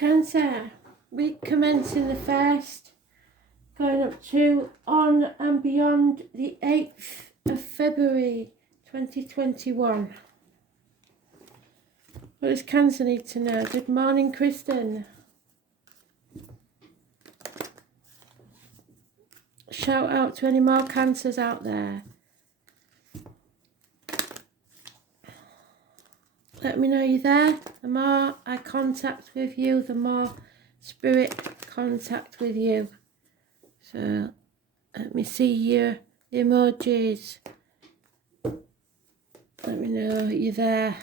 Cancer, week commencing the 1st, going up to on and beyond the 8th of February 2021. What does Cancer need to know? Good morning, Kristen. Shout out to any more Cancers out there. Let me know you're there. The more I contact with you, the more spirit contact with you. So let me see your emojis. Let me know you're there.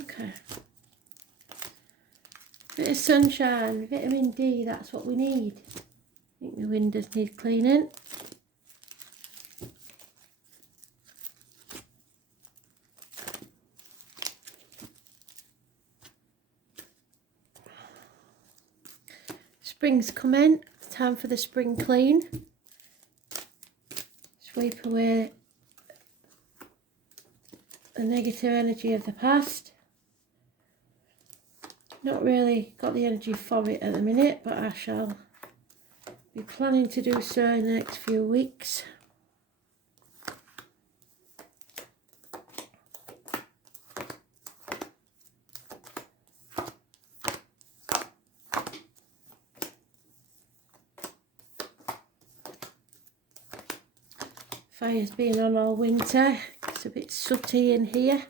Okay. Bit of sunshine, vitamin D, that's what we need. I think the windows need cleaning. Spring's coming, time for the spring clean. Sweep away the negative energy of the past. Not really got the energy for it at the minute, but I shall be planning to do so in the next few weeks. Fire's been on all winter. It's a bit sooty in here.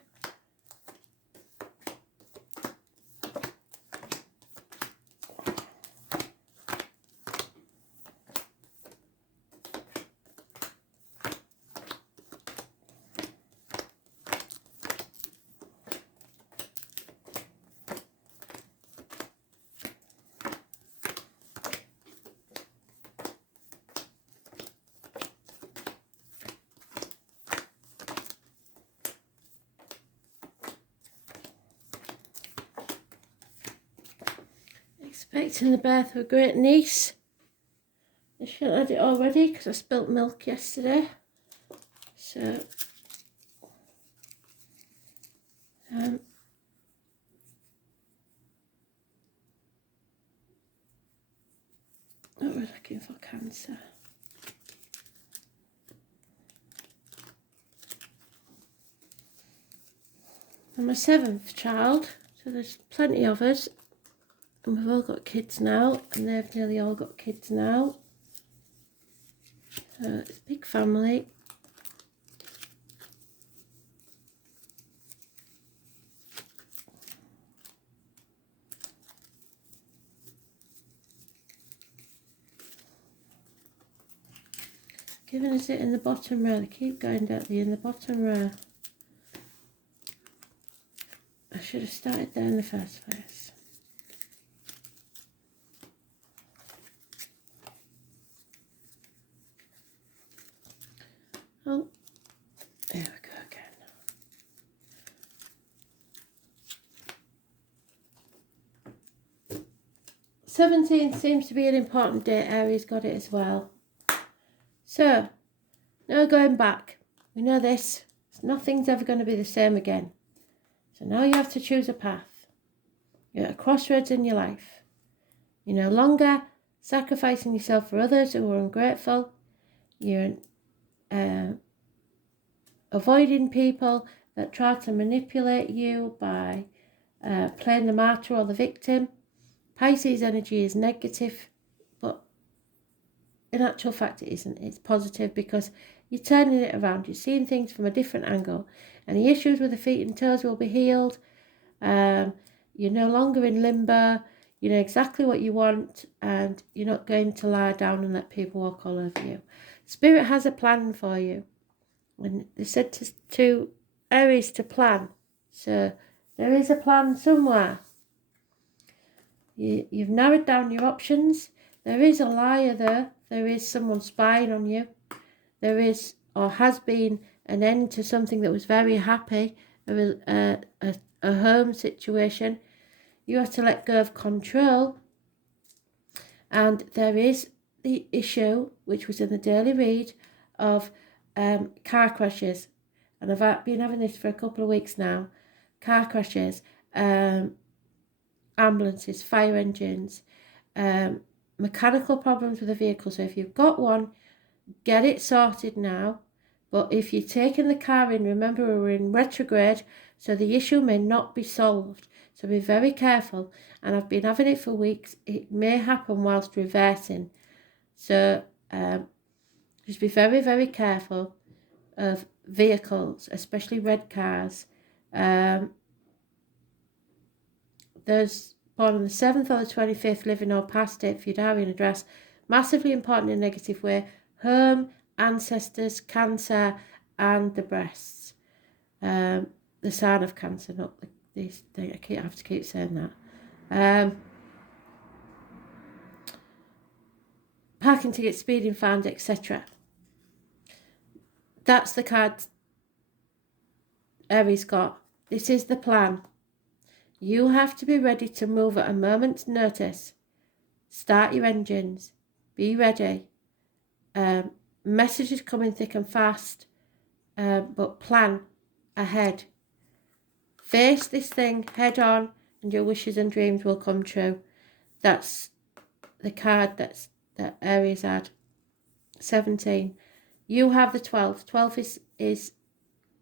Expecting the birth of a great niece. I shouldn't have had it already because I spilt milk yesterday. So, not really looking for Cancer. I'm a 7th child, so there's plenty of us. And we've all got kids now, and they've nearly all got kids now. So it's a big family. Giving us it in the bottom row. They keep going down in the bottom row. I should have started there in the first place. Oh, there we go again. 17th seems to be an important date. Aries got it as well. So, no going back. We know this. Nothing's ever going to be the same again. So now you have to choose a path. You're at a crossroads in your life. You're no longer sacrificing yourself for others who are ungrateful. You're avoiding people that try to manipulate you by playing the martyr or the victim. Pisces energy is negative, but in actual fact it isn't. It's positive because you're turning it around. You're seeing things from a different angle. And the issues with the feet and toes will be healed. You're no longer in limbo. You know exactly what you want, and you're not going to lie down and let people walk all over you. Spirit has a plan for you. And they said to Aries to plan. So there is a plan somewhere. You've narrowed down your options. There is a liar there. There is someone spying on you. There is, or has been, an end to something that was very happy, a home situation. You have to let go of control And there is the issue, which was in the Daily Read, of car crashes. And I've been having this for a couple of weeks now. Car crashes, ambulances, fire engines, mechanical problems with the vehicle. So if you've got one, get it sorted now. But if you're taking the car in, remember we're in retrograde, so the issue may not be solved. So be very careful. And I've been having it for weeks. It may happen whilst reversing. So just be very, very careful of vehicles, especially red cars. There's born on the 7th or the 25th, living or past date for your diary and address. Massively important in a negative way. Home, ancestors, cancer, and the breasts. The sign of cancer, not these things. I have to keep saying that. Parking tickets, speeding fines, etc. That's the card Aries got. This is the plan. You have to be ready to move at a moment's notice. Start your engines. Be ready. Messages coming thick and fast, but plan ahead. Face this thing head on and your wishes and dreams will come true. That's the card that Aries had. 17. You have the 12th. 12 is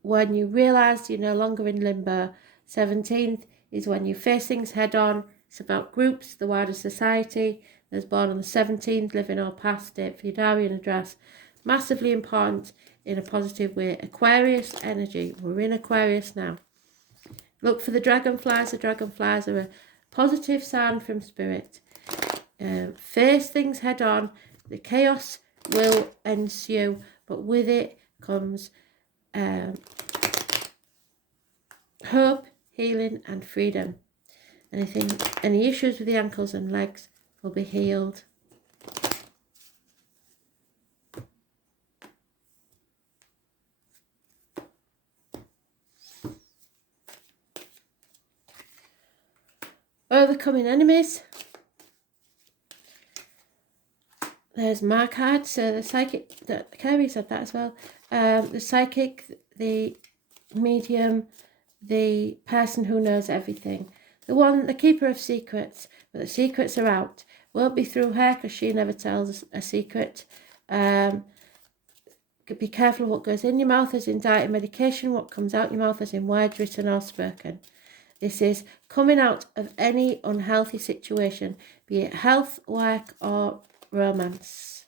when you realise you're no longer in limbo. 17th is when you face things head on. It's about groups, the wider society. There's born on the 17th, living or past date for your diary and address. Massively important in a positive way. Aquarius energy. We're in Aquarius now. Look for the dragonflies. The dragonflies are a positive sign from spirit. Face things head on. The chaos will ensue, but with it comes hope, healing, and freedom. Any issues with the ankles and legs will be healed. Overcoming enemies. There's my card, so the psychic, Carrie said that as well. The psychic, the medium, the person who knows everything. The keeper of secrets, but the secrets are out. Won't be through her because she never tells a secret. Be careful of what goes in your mouth as in diet and medication, what comes out your mouth as in words written or spoken. This is coming out of any unhealthy situation, be it health, work, or romance.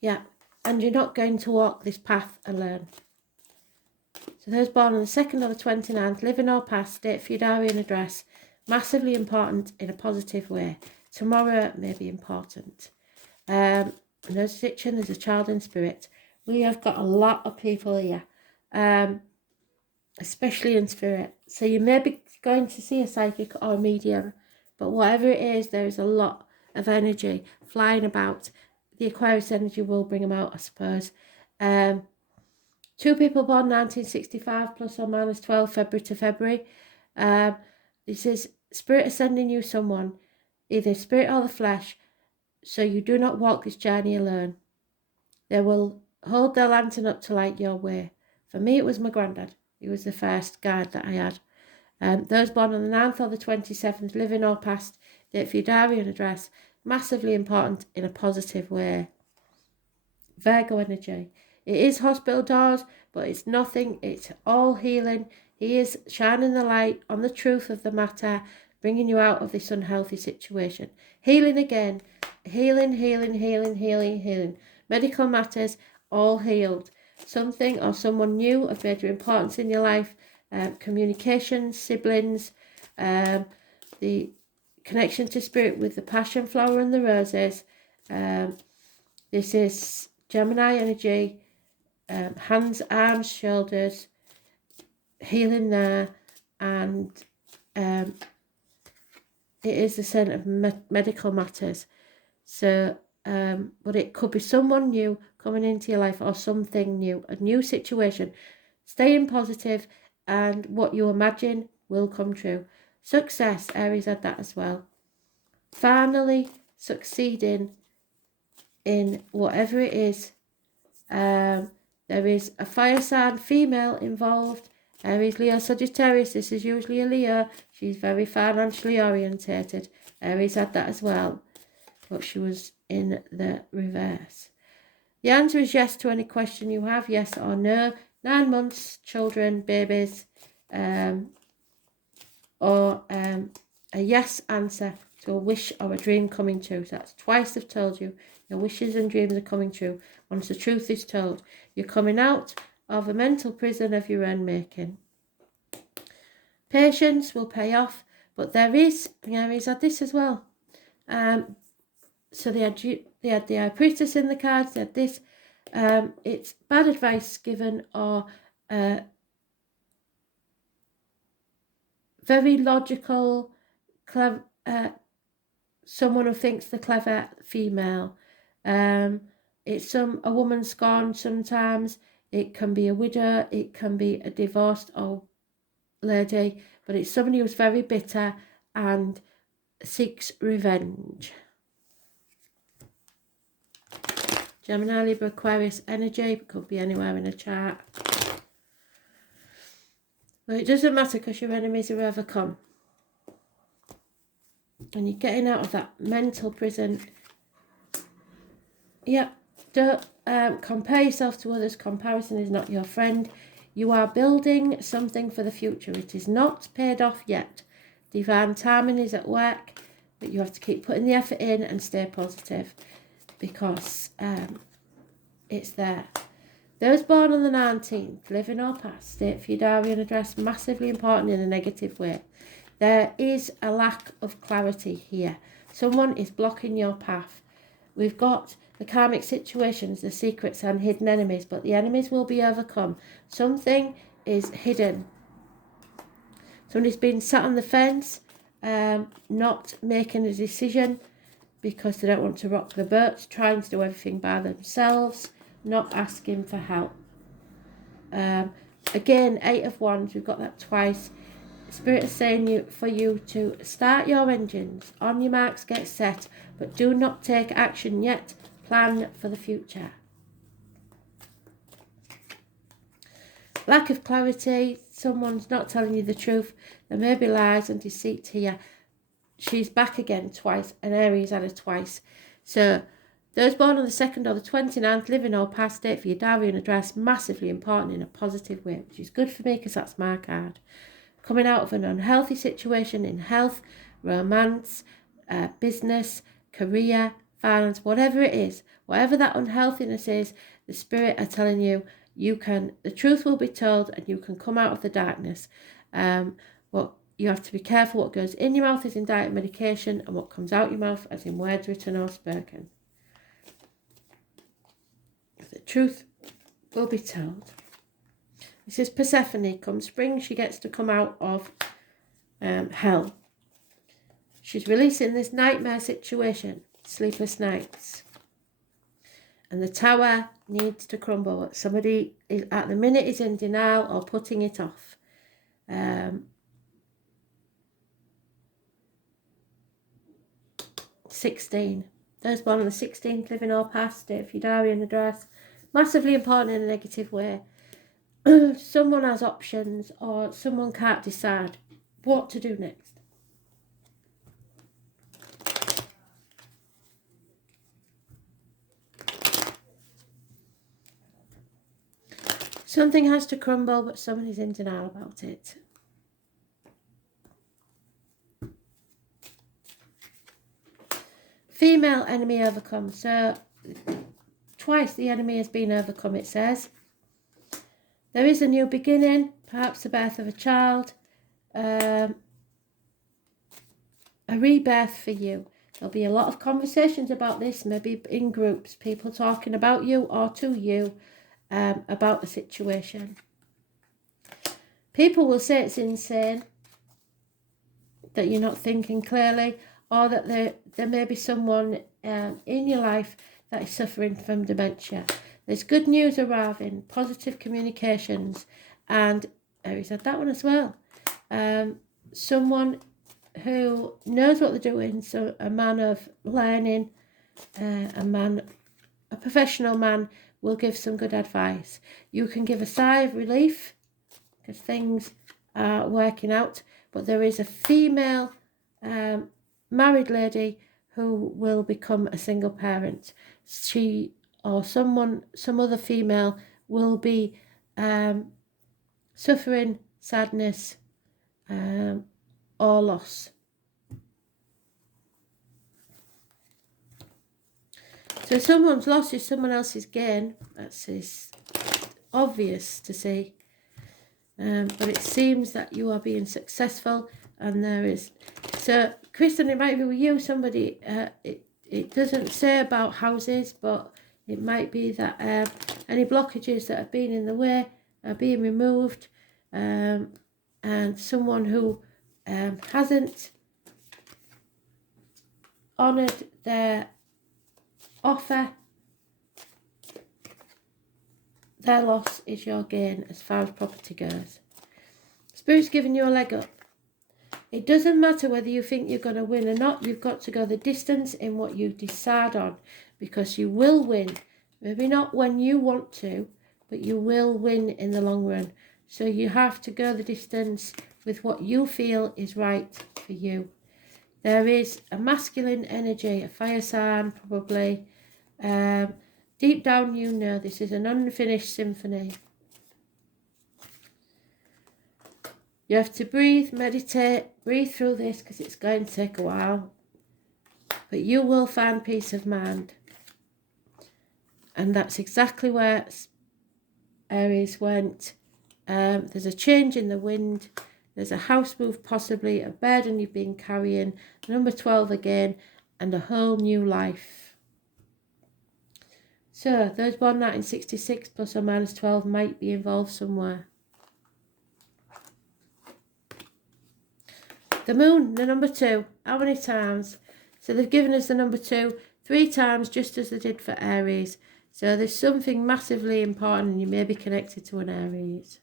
Yeah, and you're not going to walk this path alone. So those born on the 2nd or the 29th, living or past, date for your diary and address, massively important in a positive way. Tomorrow may be important. And there's a Sitchin, there's a child in spirit. We have got a lot of people here, especially in spirit. So you may be going to see a psychic or a medium, but whatever it is, there is a lot of energy flying about. The Aquarius energy will bring them out, I suppose. 2 people born 1965 plus or minus 12 February to February. This is spirit is sending you someone, either spirit or the flesh, so you do not walk this journey alone. They will hold their lantern up to light your way. For me, it was my granddad. He was the first guide that I had. Those born on the 9th or the 27th, living or past, date for your diary and address, massively important in a positive way. Virgo energy. It is hospital doors, but it's nothing. It's all healing. He is shining the light on the truth of the matter, bringing you out of this unhealthy situation. Healing again. Healing, healing, healing, healing, healing. Medical matters, all healed. Something or someone new of major importance in your life. Communication, siblings, the connection to spirit with the passion flower and the roses. This is Gemini energy, hands, arms, shoulders, healing there, and it is the scent of medical matters. So, but it could be someone new coming into your life or something new, a new situation. Staying positive, and what you imagine will come true. Success, Aries had that as well. Finally succeeding in whatever it is. There is a fire sign female involved. Aries, Leo, Sagittarius. This is usually a Leo. She's very financially orientated. Aries had that as well, but she was in the reverse. The answer is yes to any question you have, yes or no. 9 months, children, babies, or a yes answer to a wish or a dream coming true. So that's twice they've told you your wishes and dreams are coming true. Once the truth is told, you're coming out of a mental prison of your own making. Patience will pay off, but there is, Aries had this as well. So they had the High Priestess in the cards, they had this. It's bad advice given, or very logical, clever, someone who thinks the clever female. It's a woman scorned sometimes. It can be a widow, it can be a divorced old lady, but it's somebody who's very bitter and seeks revenge. Gemini, Libra, Aquarius energy, could be anywhere in a chart. But it doesn't matter because your enemies are overcome. And you're getting out of that mental prison. Yep, don't compare yourself to others. Comparison is not your friend. You are building something for the future. It is not paid off yet. Divine timing is at work, but you have to keep putting the effort in and stay positive, because it's there. Those born on the 19th, living or past, state for your diary and address, massively important in a negative way. There is a lack of clarity here. Someone is blocking your path. We've got the karmic situations, the secrets and hidden enemies, but the enemies will be overcome. Something is hidden. Somebody's been sat on the fence, not making a decision because they don't want to rock the boat, trying to do everything by themselves, not asking for help. Again, 8 of Wands, we've got that twice. Spirit is saying for you to start your engines. On your marks, get set, but do not take action yet. Plan for the future. Lack of clarity. Someone's not telling you the truth. There may be lies and deceit here. She's back again twice, and Aries had her twice. So those born on the 2nd or the 29th, living or past, date for your diary and address, massively important in a positive way, which is good for me because that's my card. Coming out of an unhealthy situation in health, romance, business, career, finance, whatever it is, whatever that unhealthiness is, the spirit are telling you, the truth will be told and you can come out of the darkness. What you have to be careful, what goes in your mouth is in diet medication, and what comes out your mouth as in words written or spoken. The truth will be told. This is Persephone. Come spring, she gets to come out of hell. She's releasing this nightmare situation, sleepless nights. And the tower needs to crumble. Somebody is, at the minute, is in denial or putting it off. 16. Those born on the 16th, living or past, date for your diary and address. Massively important in a negative way. Someone has options, or someone can't decide what to do next. Something has to crumble, but someone is in denial about it. Female enemy overcome. So twice the enemy has been overcome, it says. There is a new beginning, perhaps the birth of a child, a rebirth for you. There'll be a lot of conversations about this, maybe in groups, people talking about you or to you about the situation. People will say it's insane, that you're not thinking clearly, or that there may be someone in your life that is suffering from dementia. There's good news arriving, positive communications, and Aries had that one as well. Someone who knows what they're doing, so a man of learning, a professional man will give some good advice. You can give a sigh of relief because things are working out, but there is a female married lady who will become a single parent. She or some other female will be suffering sadness or loss. So someone's loss is someone else's gain. That's obvious to see. But it seems that you are being successful, and there is. So, Kristen, it might be with you, somebody, it doesn't say about houses, but it might be that any blockages that have been in the way are being removed, and someone who hasn't honoured their offer, their loss is your gain as far as property goes. Spirit's giving you a leg up. It doesn't matter whether you think you're going to win or not. You've got to go the distance in what you decide on, because you will win. Maybe not when you want to, but you will win in the long run. So you have to go the distance with what you feel is right for you. There is a masculine energy, a fire sign probably. Deep down you know this is an unfinished symphony. You have to breathe, meditate, breathe through this because it's going to take a while. But you will find peace of mind. And that's exactly where Aries went. There's a change in the wind. There's a house move, possibly a burden you've been carrying. Number 12 again, and a whole new life. So those born 1966 plus or minus 12 might be involved somewhere. The moon, the number 2, how many times? So they've given us the number 2 3 times, just as they did for Aries. So there's something massively important, and you may be connected to an Aries.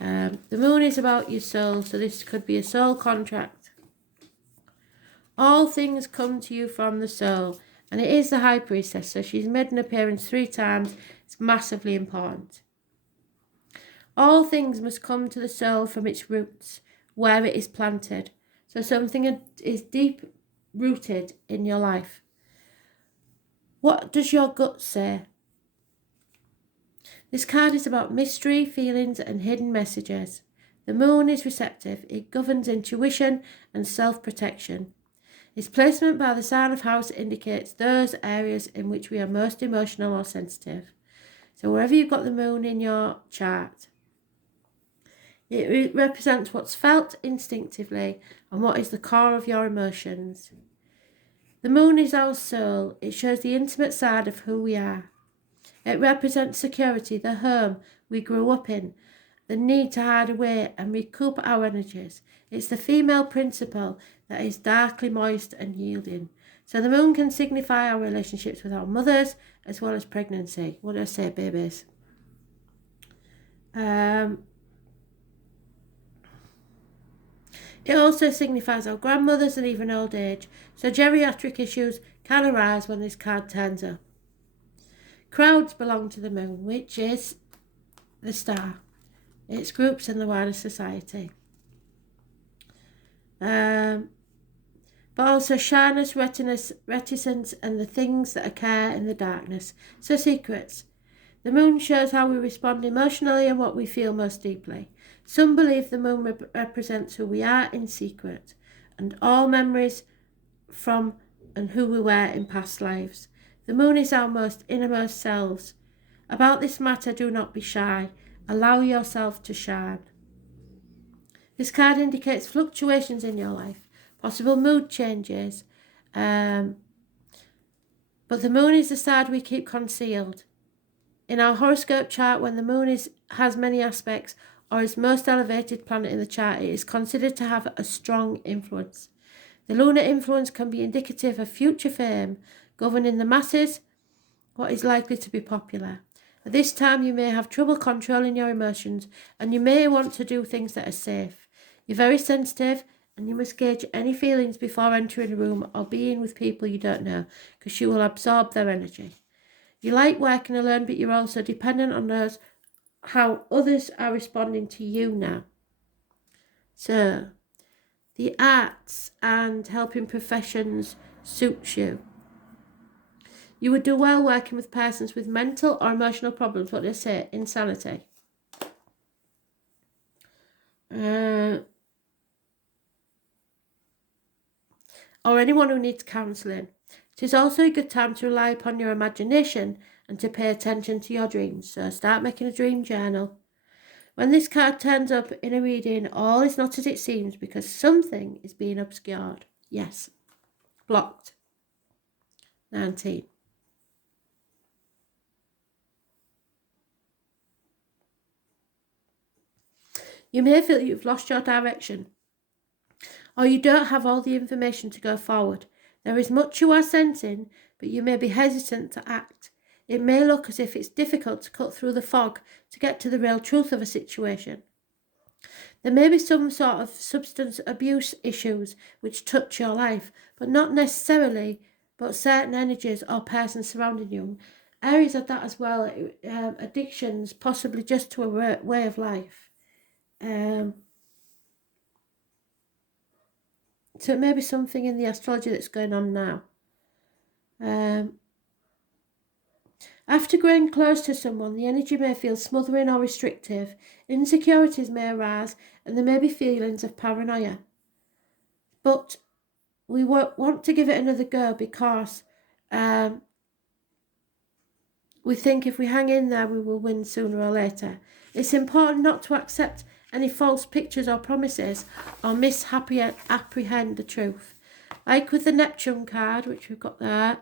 The moon is about your soul, so this could be a soul contract. All things come to you from the soul, and it is the High Priestess, so she's made an appearance 3 times. It's massively important. All things must come to the soul from its roots, where it is planted. So something is deep rooted in your life. What does your gut say? This card is about mystery, feelings and hidden messages. The moon is receptive. It governs intuition and self-protection. Its placement by the sign of house indicates those areas in which we are most emotional or sensitive. So wherever you've got the moon in your chart, it represents what's felt instinctively and what is the core of your emotions. The moon is our soul. It shows the intimate side of who we are. It represents security, the home we grew up in, the need to hide away and recoup our energies. It's the female principle that is darkly moist and yielding. So the moon can signify our relationships with our mothers as well as pregnancy. What do I say, babies? It also signifies our grandmothers and even old age. So geriatric issues can arise when this card turns up. Crowds belong to the moon, which is the star. It's groups in the wider society. But also shyness, reticence, and the things that occur in the darkness. So secrets. The moon shows how we respond emotionally and what we feel most deeply. Some believe the moon represents who we are in secret and all memories from and who we were in past lives. The moon is our most innermost selves. About this matter, do not be shy. Allow yourself to shine. This card indicates fluctuations in your life, possible mood changes, but the moon is the side we keep concealed. In our horoscope chart, when the moon has many aspects or is most elevated planet in the chart, it is considered to have a strong influence. The lunar influence can be indicative of future fame, governing the masses, what is likely to be popular. At this time, you may have trouble controlling your emotions and you may want to do things that are safe. You're very sensitive And you must gauge any feelings before entering a room or being with people you don't know, because you will absorb their energy. You like working alone, but you're also dependent on those, how others are responding to you now. So, the arts and helping professions suits you. You would do well working with persons with mental or emotional problems. What do they say? Insanity. Or anyone who needs counselling. It is also a good time to rely upon your imagination and to pay attention to your dreams. So start making a dream journal. When this card turns up in a reading, all is not as it seems because something is being obscured. Yes. Blocked. 19. You may feel you've lost your direction, or you don't have all the information to go forward. There is much you are sensing, but you may be hesitant to act. It may look as if it's difficult to cut through the fog to get to the real truth of a situation. There may be some sort of substance abuse issues which touch your life, but not necessarily, but certain energies or persons surrounding you. Areas of that as well, addictions, possibly just to a way of life. So it may be something in the astrology that's going on now. After growing close to someone, the energy may feel smothering or restrictive. Insecurities may arise, and there may be feelings of paranoia. But we want to give it another go because we think if we hang in there, we will win sooner or later. It's important not to accept any false pictures or promises or misapprehend the truth. Like with the Neptune card, which we've got there,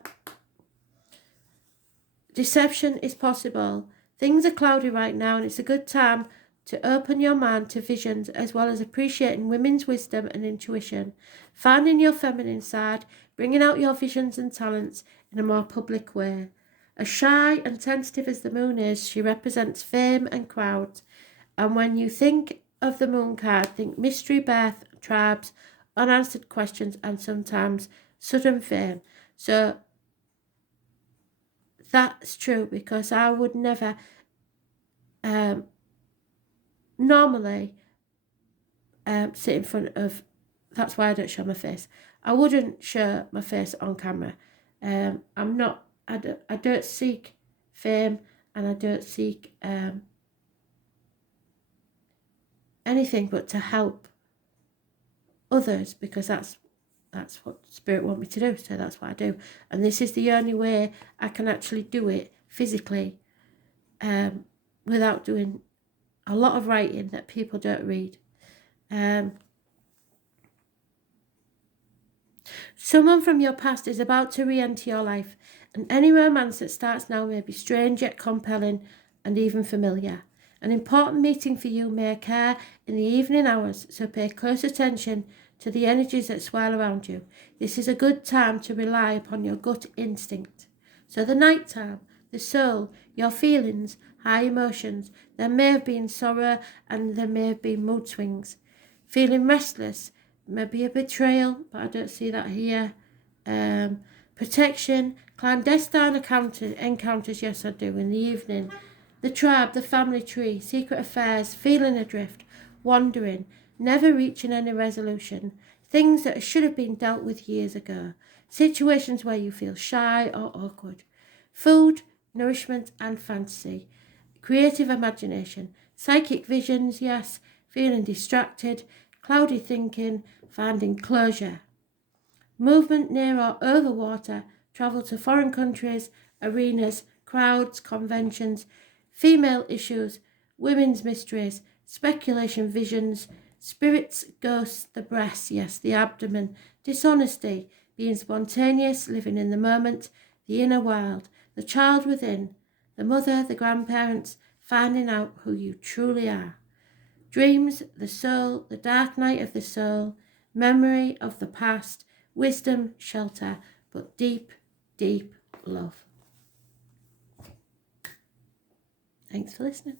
deception is possible. Things are cloudy right now, and it's a good time to open your mind to visions as well as appreciating women's wisdom and intuition, finding your feminine side, bringing out your visions and talents in a more public way. As shy and tentative as the moon is, she represents fame and crowds. And when you think of the moon card, think mystery, birth, tribes, unanswered questions, and sometimes sudden fame. So that's true, because I would never normally sit in front of, that's why I don't show my face. I wouldn't show my face on camera. I don't seek fame, and I don't seek anything but to help others, because that's what Spirit want me to do, so that's what I do. And this is the only way I can actually do it physically, without doing a lot of writing that people don't read. Someone from your past is about to re-enter your life, and any romance that starts now may be strange yet compelling and even familiar. An important meeting for you may occur in the evening hours, so pay close attention to the energies that swirl around you. This is a good time to rely upon your gut instinct. So the night time, the soul, your feelings, high emotions. There may have been sorrow and there may have been mood swings. Feeling restless, maybe a betrayal, but I don't see that here. Protection, clandestine encounters, yes I do, in the evening. The tribe, the family tree, secret affairs, feeling adrift, wandering, never reaching any resolution. Things that should have been dealt with years ago. Situations where you feel shy or awkward. Food, nourishment and fantasy. Creative imagination. Psychic visions, yes. Feeling distracted. Cloudy thinking. Finding closure. Movement near or over water. Travel to foreign countries. Arenas. Crowds. Conventions. Female issues. Women's mysteries. Speculation visions. Spirits, ghosts, the breast, yes, the abdomen. Dishonesty. Being spontaneous. Living in the moment. The inner world. The child within. The mother, the grandparents. Finding out who you truly are. Dreams, the soul, the dark night of the soul, memory of the past, wisdom, shelter, but deep, deep love. Thanks for listening.